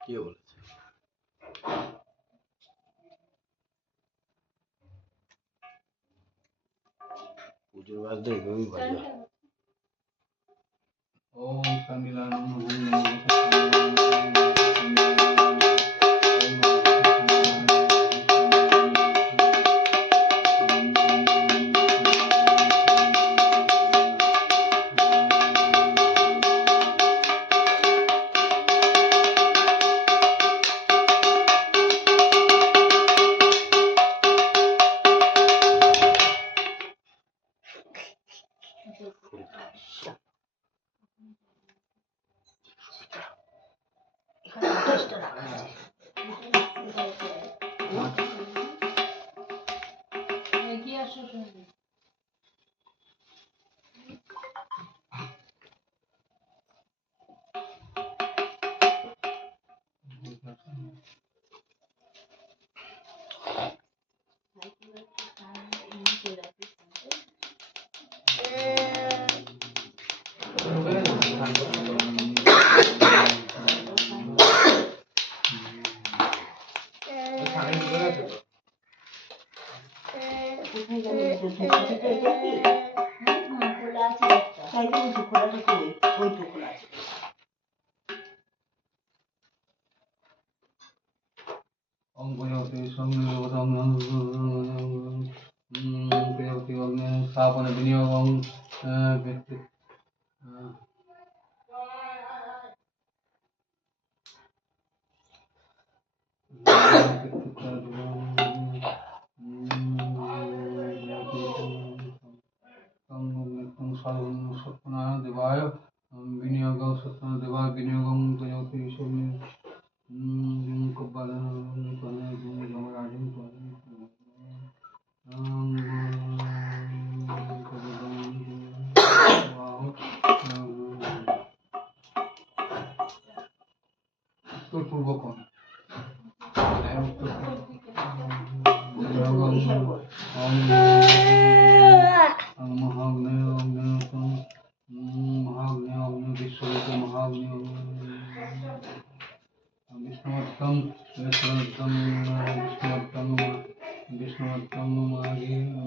কে বলেছে? পুজোর বাজলে এভাবেই বাজে। ওম কামিলানম स्थापन विनियोगं सत्यनारायण देवाय विनियोगं सत्यनारायण देवाय विनियोगं करोति सौम्य पूर्वकोण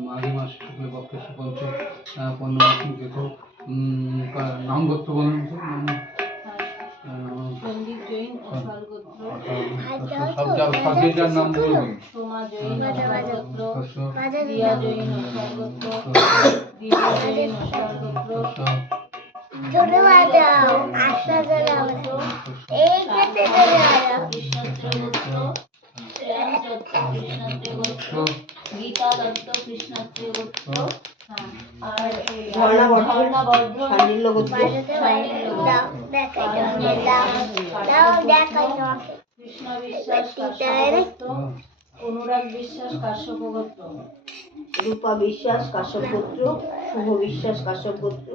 माघी मास शुक्लपक्षे पंच नाम गोत्र बोलें सब जगह नाम बोलूं सोमा जैन गोत्र रिया जैन गोत्र दिव्या जैन गोत्र जोड़े वाला आशा जला एक कैसे जोड़े वाला कृष्ण गोत्र श्रेयस दत्त कृष्ण गोत्र गीता दत्त कृष्ण गोत्र আর ঝর্ণা বর্ধন শান্ডিল্য গোত্র दाओ देखाई दो কৃষ্ণ বিশ্বাস কাশ্যপ গোত্র অনুরাগ বিশ্বাস কাশ্যপ গোত্র রূপা বিশ্বাস কাশ্যপ গোত্র শুভ বিশ্বাস কাশ্যপ গোত্র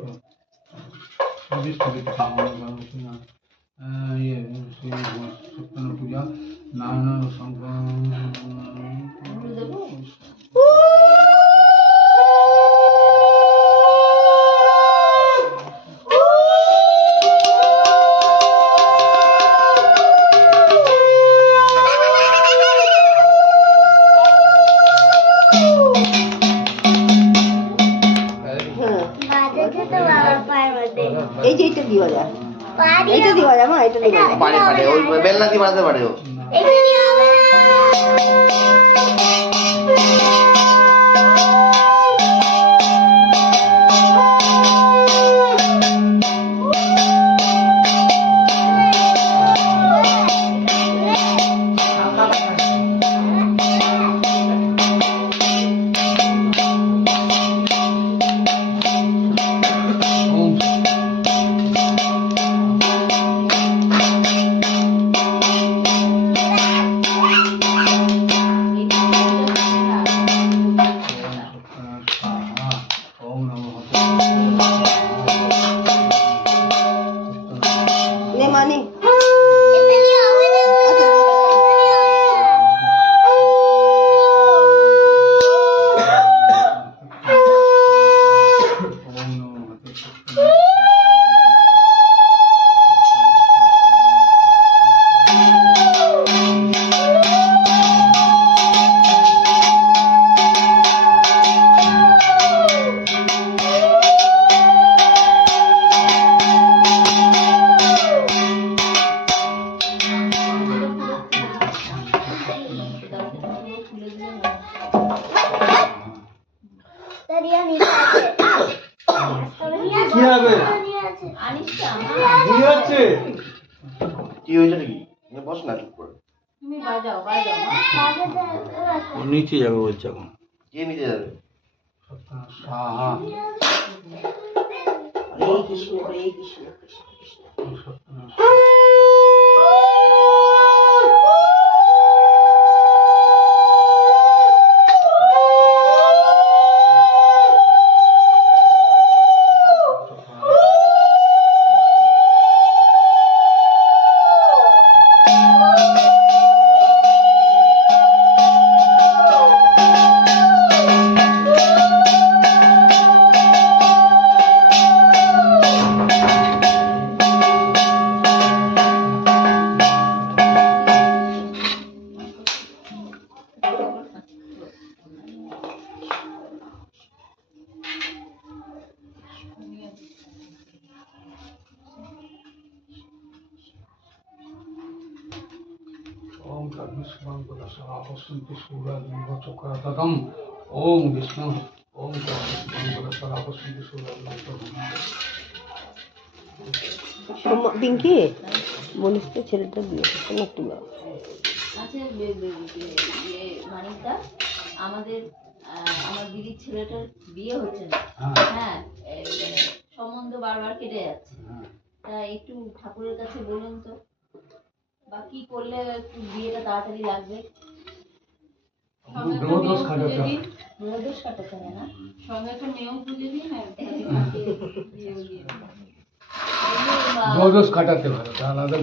ये सत्यनारायण पूजा नारायण এই যে এটা দিবা যা এটা দিবা যা মা এটা দিবা পারে পারে ওই বেলনা দিয়ে মারতে পারে ও কি হবে আনিস না কি হচ্ছে কি হয়েছে নাকি বস না চুপ করে তুমি বাজাও বাজাও মা। নিচে যাবে বলছে এখন কে নিতে যাবে হ্যাঁ হ্যাঁ হরে কৃষ্ণ হরে কৃষ্ণ কৃষ্ণ কৃষ্ণ ओम कर्मस्वं पुरस्सरापस्सन्ति सूर्यादिवचक्राततम् ओम विष्णु ओम कर्मस्वं पुरस्सरापस्सन्ति सूर्यादिवचक्राततम् পিঙ্কি বলিস তো ছেলেটা বিয়ে করতে না তুলা আচ্ছা মানিকদা আমাদের আমার দিদির ছেলেটার বিয়ে হচ্ছে না হ্যাঁ সম্বন্ধ বারবার কেটে যাচ্ছে তা একটু ঠাকুরের কাছে বলুন তো বা কি করলে একটু বিয়েটা তাড়াতাড়ি লাগবে গ্রহদোষ কাটাতে হবে গ্রহদোষ কাটাতে হয় না সঙ্গে একটা মেয়েও পুজো দিই না গ্রহদোষ কাটাতে ভালো তাহলে